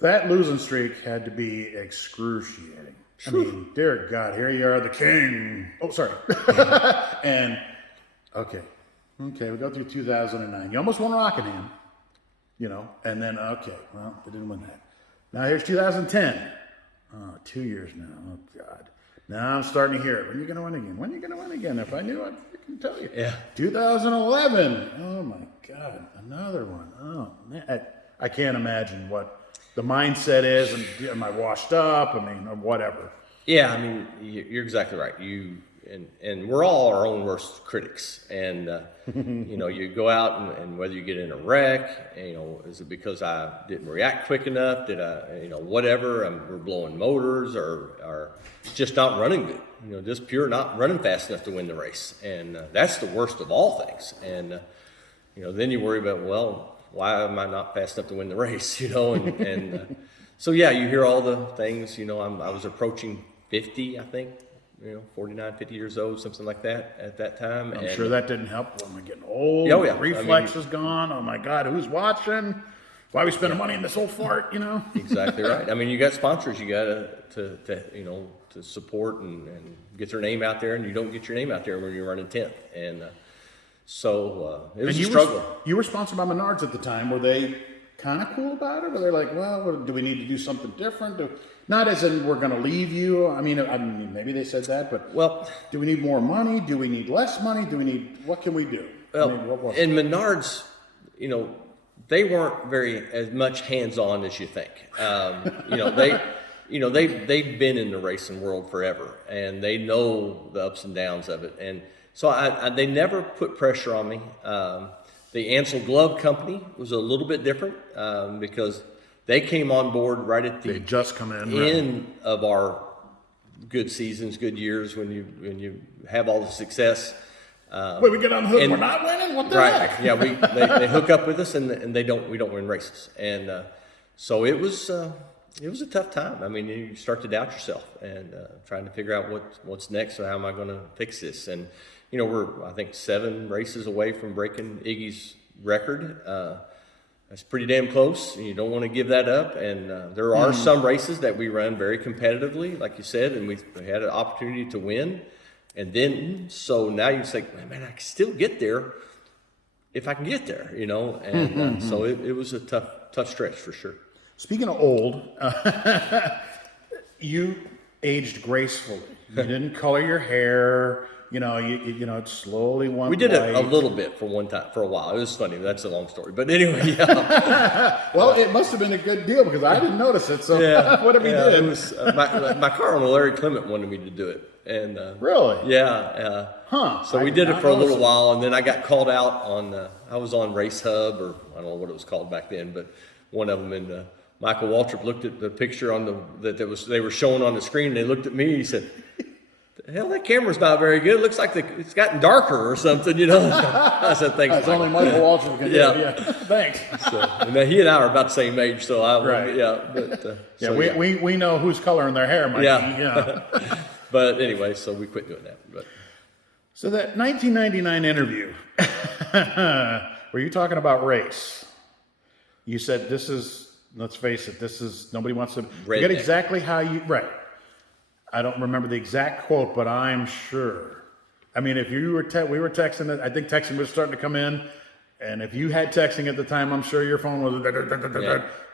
That losing streak had to be excruciating. I mean, dear God, here you are, the king. Oh, sorry. And, okay, we go through 2009. You almost won Rockingham, and then, okay, well, they didn't win that. Now here's 2010. Oh, 2 years now. Oh, God. Now I'm starting to hear it. When are you going to win again? When are you going to win again? If I knew, I'd freaking tell you. Yeah. 2011. Oh, my God. Another one. Oh, man. I can't imagine what the mindset is, and am I washed up? I mean, or whatever. Yeah, I mean, you're exactly right. And we're all our own worst critics. And, you go out and whether you get in a wreck, is it because I didn't react quick enough? Did I, whatever, we're blowing motors or just not running good, just pure not running fast enough to win the race. And that's the worst of all things. And, then you worry about, well, why am I not fast enough to win the race, so yeah, you hear all the things, I was approaching 50, I think, 49, 50 years old, something like that at that time. I'm sure that didn't help. Am I getting old? Oh, yeah. Reflex is gone. Oh my God, who's watching? Why are we spending money in this old fart, Exactly right. I mean, you got sponsors you got to support and get their name out there, and you don't get your name out there when you're running 10th. And so it was a struggle. You were sponsored by Menards at the time. Were they kind of cool about it? Were they like, well, do we need to do something different? Not as in we're going to leave you. I mean, maybe they said that, but do we need more money? Do we need less money? What can we do? Well, in Menards, they weren't very as much hands-on as you think. They've been in the racing world forever, and they know the ups and downs of it. And so they never put pressure on me. The Ansel Glove Company was a little bit different because they came on board right at the end of our good seasons, good years when you have all the success. Wait, we get on the hook. We're not winning. What the heck? Yeah, they hook up with us, and we don't win races, and so it was a tough time. I mean, you start to doubt yourself and trying to figure out what's next. So how am I going to fix this? And we're I think 7 races away from breaking Iggy's record. That's pretty damn close, and you don't want to give that up. And there are some races that we run very competitively, like you said, and we had an opportunity to win. And then, so now you say, man, I can still get there if I can get there, And so it was a tough stretch for sure. Speaking of old, you aged gracefully. You didn't color your hair. It slowly went. We did it a little bit for a while. It was funny. That's a long story. But anyway, yeah. Well, it must have been a good deal because I didn't notice it. So what did we do? It was my car owner, Larry Clement, wanted me to do it. And really? Yeah. So we did it for a little while, and then I got called out on. I was on Race Hub, or I don't know what it was called back then, but one of them, and Michael Waltrip looked at the picture they were showing on the screen. And they looked at me. He said, hell, that camera's not very good. It looks like it's gotten darker or something, I said, thanks, That's only Michael Waltrip can do. Yeah. Thanks. So, and he and I are about the same age, so we know who's coloring their hair, Mike. Yeah. But anyway, so we quit doing that. But so that 1999 interview, were you talking about race? You said this is, let's face it, nobody wants to forget exactly how you, right. I don't remember the exact quote, but I'm sure. I mean, if you were, we were texting it, I think texting was starting to come in. And if you had texting at the time, I'm sure your phone was,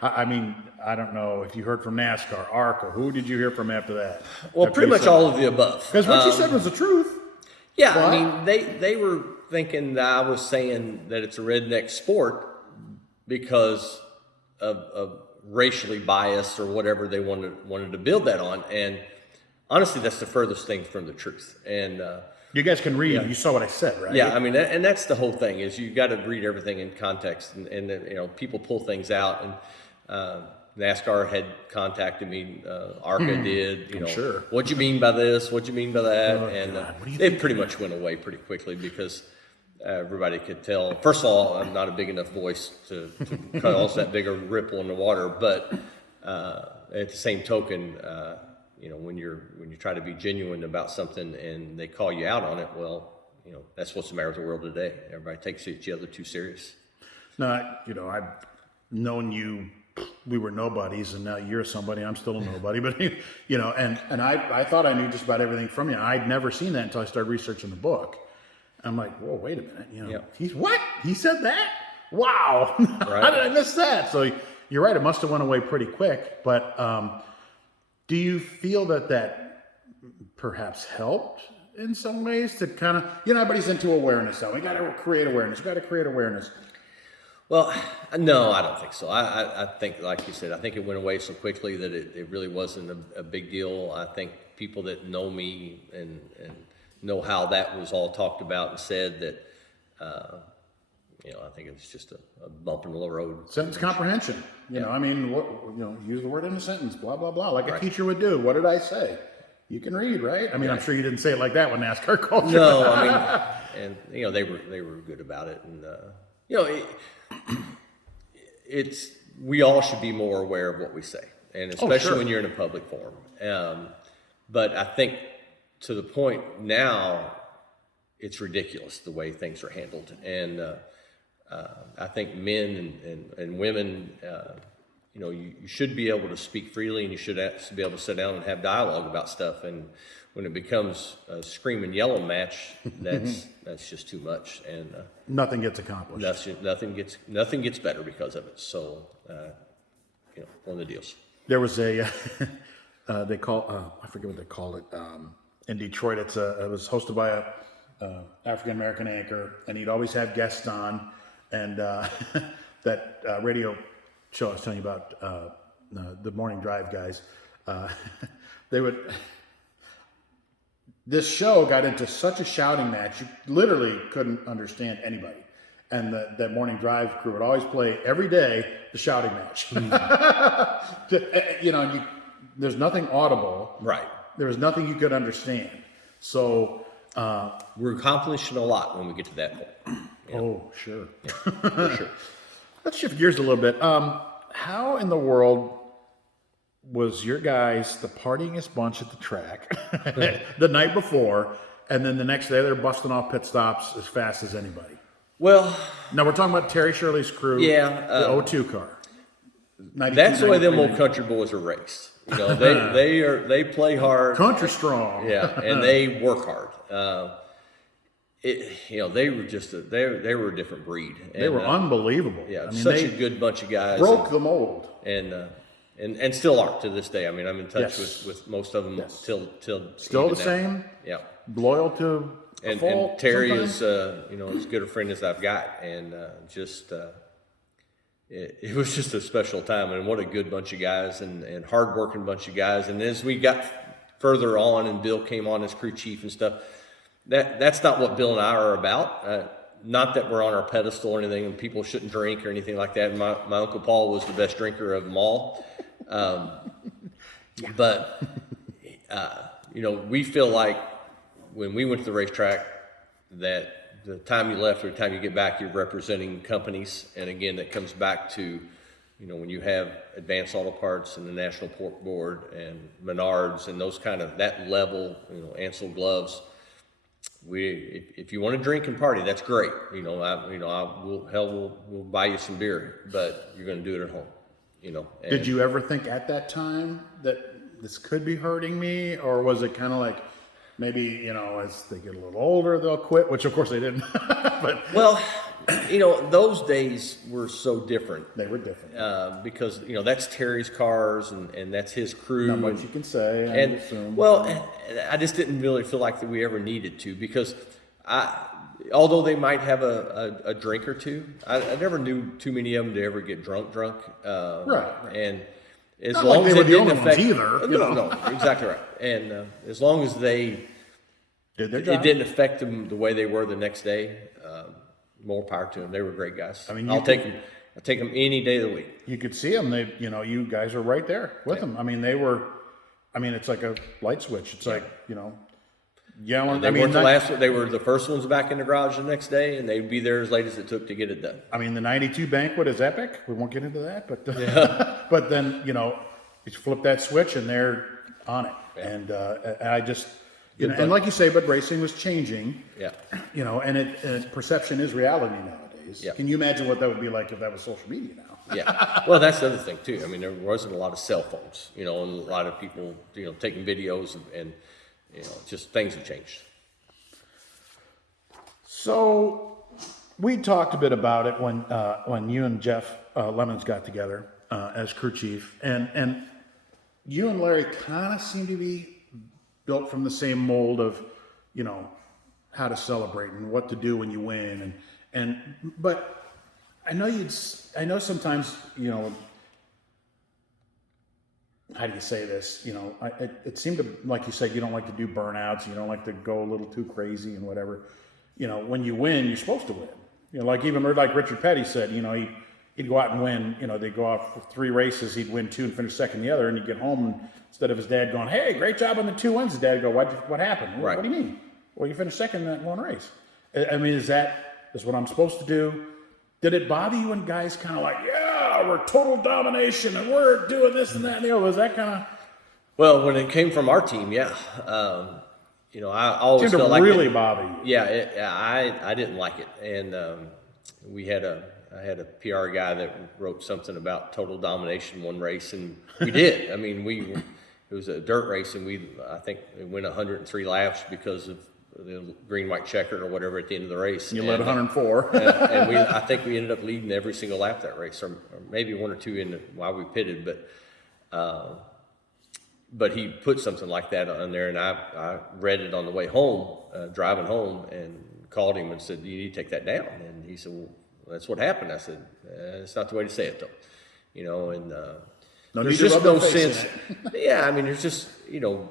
I mean, I don't know if you heard from NASCAR, ARCA, who did you hear from after that? Well, pretty much all of the above. Because what you said was the truth. Yeah, what? I mean, they were thinking that I was saying that it's a redneck sport because of racially biased or whatever they wanted to build that on. And honestly, that's the furthest thing from the truth. And you guys can read. Yeah. You saw what I said, right? Yeah, I mean, and that's the whole thing is you got to read everything in context, and people pull things out. And NASCAR had contacted me, ARCA did. Sure. What do you mean by this? What do you mean by that? And they pretty much went away pretty quickly because everybody could tell. First of all, I'm not a big enough voice to cause that big a ripple in the water, but at the same token. When you try to be genuine about something and they call you out on it, well, that's what's the matter with the world today. Everybody takes each other too serious. No, I've known you we were nobodies, and now you're somebody. I'm still a nobody, but you know, and I thought I knew just about everything from you. I'd never seen that until I started researching the book. I'm like, whoa, wait a minute, you know, he's what? He said that? Wow, Right. How did I miss that? So you're right. It must have went away pretty quick. But do you feel that perhaps helped in some ways to kind of, you know, everybody's into awareness now. We got to create awareness. We got to create awareness. Well, no, I don't think so. I think, like you said, I think it went away so quickly that it really wasn't a big deal. I think people that know me and know how that was all talked about and said that, you know, I think it's just a bump in the road. Sentence comprehension. You know, I mean, use the word in a sentence, blah, blah, blah, like Right. a teacher would do. What did I say? You can read, right? I mean, I'm sure you didn't say it like that when NASCAR culture. No, I mean, and you know, they were good about it, and you know, we all should be more aware of what we say, and especially when you're in a public forum. But I think to the point now, it's ridiculous the way things are handled, and I think men and women, you know, you should be able to speak freely, and you should be able to sit down and have dialogue about stuff. And when it becomes a scream and yell match, that's just too mumuch, and Nothing gets accomplished. nothing gets better because of it. So, you know, one of the deals. There was a they call I forget what they called it in Detroit. It was hosted by a African American anchor, and he'd always have guests on. And that radio show I was telling you about, the morning drive guys, they would. This show got into such a shouting match, you literally couldn't understand anybody. And that morning drive crew would always play every day the shouting match. You know, there's nothing audible. Right. There was nothing you could understand. So We're accomplishing a lot when we get to that point. oh, sure. Yeah, for sure. Let's shift gears a little bit. How in the world was your guys the partyingest bunch at the track the night before, and then the next day they're busting off pit stops as fast as anybody? Well, Now we're talking about Terry Shirley's crew, the 02 car. 92, that's the way them 93. old country boys are raised. You know, they play hard. Country strong. Yeah, and they work hard. You know, they were just they were a different breed. And, They were unbelievable. Yeah, I mean, such they a good bunch of guys. broke the mold. And still are to this day. I mean, I'm in touch Yes. with most of them till Still even the now. same. Yeah. Loyal to a And fault Terry sometimes. is you know, as good a friend as I've got, and it was just a special time, and what a good bunch of guys, and hardworking bunch of guys. And as we got further on, and Bill came on as crew chief and stuff, that's not what Bill and I are about. Not that we're on our pedestal or anything, and people shouldn't drink or anything like that. My Uncle Paul was the best drinker of them all. But, you know, we feel like when we went to the racetrack that the time you left or the time you get back, you're representing companies. And again, that comes back to, you know, when you have Advanced Auto Parts and the National Pork Board and Menards and those kind of, that level, you know, Ansel Gloves, if you want to drink and party, that's great. You know, we'll buy you some beer, but you're going to do it at home. You know. Did you ever think at that time that this could be hurting me, or was it kind of like maybe, you know, as they get a little older they'll quit, which of course they didn't. But well, you know, those days were so different. They were different. Because, you know, that's Terry's cars and that's his crew. Not much you can say, I assume. Well, and I just didn't really feel like that we ever needed to, because although they might have a drink or two, I never knew too many of them to ever get drunk. Right. And as Not long like as they were it the didn't only ones affect, either, you know. no, exactly right. And as long as they Did their it job. didn't affect them the way they were the next day, more power to them. They were great guys. I mean, I'll take them any day of the week. You could see them. They, you know, you guys are right there with them. I mean, it's like a light switch. It's like, you know, yelling. They weren't they were the first ones back in the garage the next day, and they'd be there as late as it took to get it done. I mean, the 92 banquet is epic. We won't get into that, but but then, you know, you flip that switch and they're on it. Yeah. And I just, you know, and like you say, but racing was changing. Yeah. You know, and perception is reality nowadays. Yeah. Can you imagine what that would be like if that was social media now? Yeah. Well, that's the other thing too. I mean, there wasn't a lot of cell phones, and a lot of people, taking videos and just things have changed. So we talked a bit about it when you and Jeff Lemons got together as crew chief, and you and Larry kind of seem to be built from the same mold of, how to celebrate and what to do when you win, but I know sometimes, how do you say this? It seemed to, like you said, you don't like to do burnouts. You don't like to go a little too crazy and whatever. When you win, you're supposed to win. Like Richard Petty said, he'd go out and win. They'd go out for 3 races. He'd win 2 and finish second the other. And he'd get home, and instead of his dad going, "Hey, great job on the 2 wins," his dad would go, "What happened?" Right. What do you mean? Well, you finished second in that one race. I mean, is what I'm supposed to do? Did it bother you when guys kind of like, yeah, we're total domination and we're doing this and that and the other? Was that kind of... Well, when it came from our team, yeah. I always seemed felt to like really bother you. Yeah, I didn't like it, and I had a PR guy that wrote something about total domination one race, and we did. I mean, it was a dirt race, and I think we went 103 laps because of the green, white checker or whatever at the end of the race. You led 104. and I think we ended up leading every single lap that race, or maybe 1 or 2 while we pitted, but he put something like that on there, and I read it on the way home, driving home, and called him and said, "You need to take that down." And he said, "Well, that's what happened." I said, "It's not the way to say it, though." And there's just no sense. Yeah, I mean, there's just, go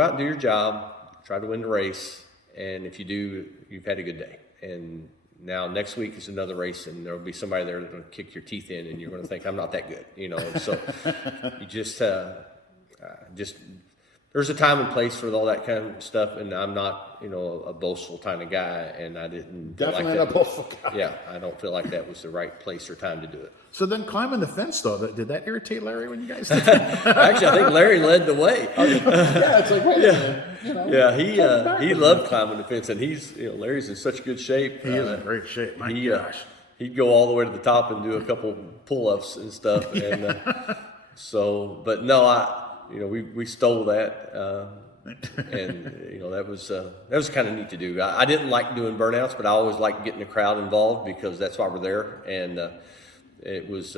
out and do your job, try to win the race, and if you do, you've had a good day. And now next week is another race, and there'll be somebody there that's going to kick your teeth in, and you're going to think, "I'm not that good," And so you just there's a time and place for all that kind of stuff, and I'm not, a boastful kind of guy, and I didn't Definitely feel like not a boastful guy. Yeah, I don't feel like that was the right place or time to do it. So then climbing the fence, though, did that irritate Larry when you guys did? Actually, I think Larry led the way. Yeah, it's like, wait a minute. Yeah, he loved climbing the fence, and Larry's in such good shape. He is in great shape. My gosh. He'd go all the way to the top and do a couple pull-ups and stuff, and but no, we stole that, and that was kind of neat to do. I didn't like doing burnouts, but I always liked getting the crowd involved because that's why we're there, and it was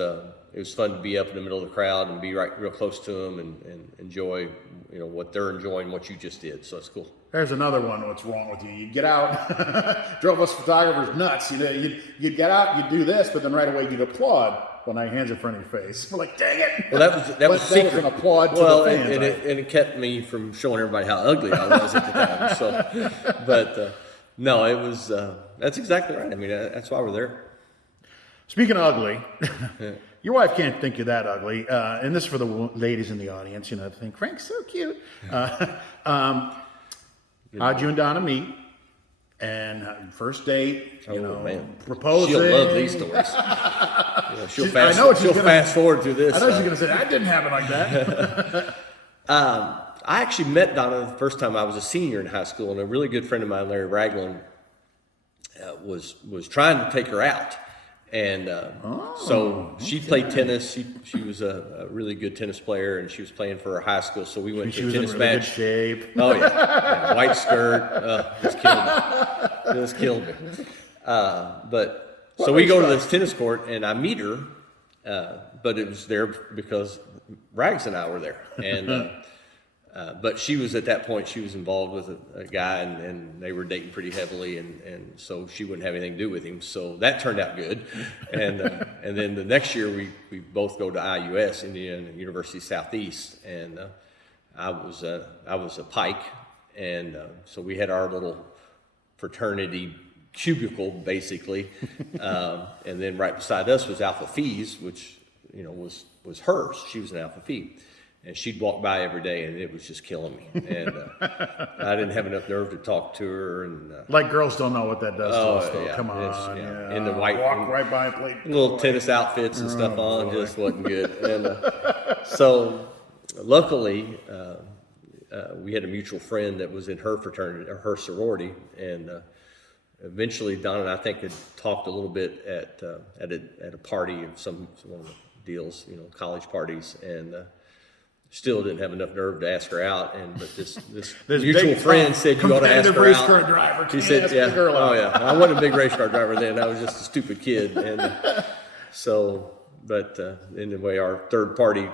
fun to be up in the middle of the crowd and be real close to them and enjoy what they're enjoying, what you just did. So it's cool. There's another one. What's wrong with you? You'd get out, drove us photographers nuts. You'd get out, you'd do this, but then right away you'd applaud when I hands in front of your face. We're like, dang it! Well, that was secret. That was an applaud to the fans. And it kept me from showing everybody how ugly I was at the time. So, but no, it was. That's exactly right. I mean, that's why we're there. Speaking of ugly, your wife can't think you're that ugly, and this is for the ladies in the audience. Think Frank's so cute. How'd you and Donna meet? And first date, proposing. She'll love these stories. She'll fast forward through this. I know she's going to say, that didn't happen like that. I actually met Donna the first time I was a senior in high school, and a really good friend of mine, Larry Ragland, was trying to take her out. And so she played tennis. She was a really good tennis player, and she was playing for her high school. So we went to a tennis match. Good shape. Oh yeah, white skirt. Just killed me. So we go to this tennis court, and I meet her, but it was there because Rags and I were there, and but she was at that point. She was involved with a guy, and they were dating pretty heavily, and so she wouldn't have anything to do with him. So that turned out good, and then the next year we both go to IUS, Indiana University Southeast, and I was a Pike, and so we had our little fraternity cubicle basically, and then right beside us was Alpha Phi's, which was hers. She was an Alpha Phi. And she'd walk by every day, and it was just killing me. And I didn't have enough nerve to talk to her. And like girls don't know what that does to us, though. Yeah, come on, yeah. In the white, walk right by and play little tennis outfits and stuff on, just wasn't good. And so, luckily, we had a mutual friend that was in her fraternity or her sorority, and eventually Donna and I think had talked a little bit at a party of some one of the deals, college parties, and still didn't have enough nerve to ask her out. But this mutual friend said you ought to ask her race out. car driver. He said, "Yeah, oh yeah." I wasn't a big race car driver then. I was just a stupid kid, and so. But anyway, our third party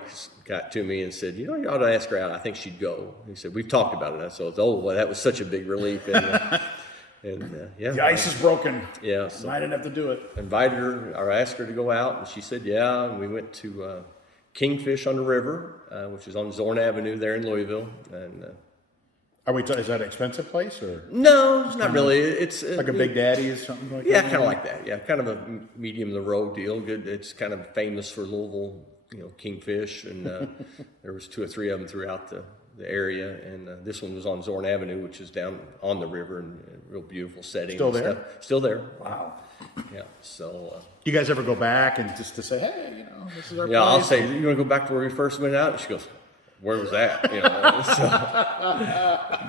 got to me and said, "You ought to ask her out. I think she'd go." He said, "We've talked about it." So, well, that was such a big relief. And yeah, the ice is broken. Yeah, so I didn't have to do it. Invited her or asked her to go out, and she said, "Yeah." And we went to Kingfish on the River, which is on Zorn Avenue there in Louisville. And is that an expensive place or? No, it's not really. It's like a Big Daddy or something like that. Yeah, kind of like that. Yeah, kind of a medium of the road deal. Good. It's kind of famous for Louisville, Kingfish, and there was 2 or 3 of them throughout the area. And this one was on Zorn Avenue, which is down on the river, and a real beautiful setting. Still and there? Stuff. Still there. Wow. Yeah. So. You guys ever go back and just to say, hey, this is our place? Yeah, I'll say, "You want to go back to where we first went out?" And she goes, "Where was that?"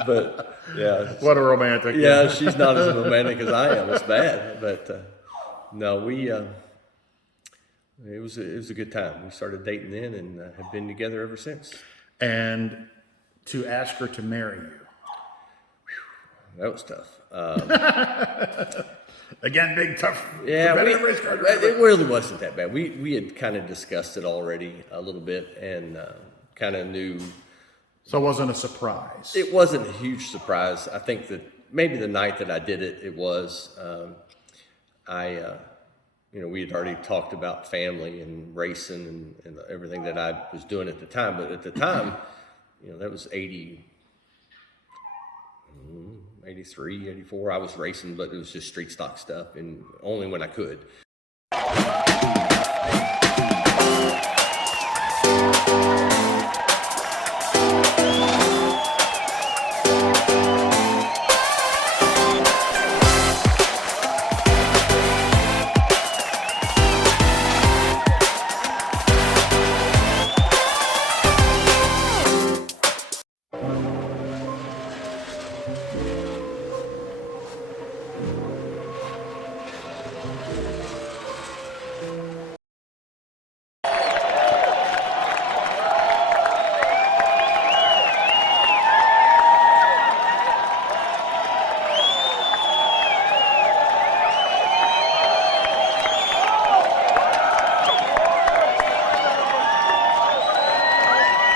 But yeah. What a romantic. Yeah, she's not as romantic as I am. It's bad, but no, we. It was a good time. We started dating then and have been together ever since. And to ask her to marry you. That was tough. Again, big tough. Yeah, it really wasn't that bad. We had kind of discussed it already a little bit and kind of knew. So it wasn't a surprise. It wasn't a huge surprise. I think that maybe the night that I did it, it was. We had already talked about family and racing and everything that I was doing at the time. But at the time, that was 83, 84. I was racing, but it was just street stock stuff, and only when I could.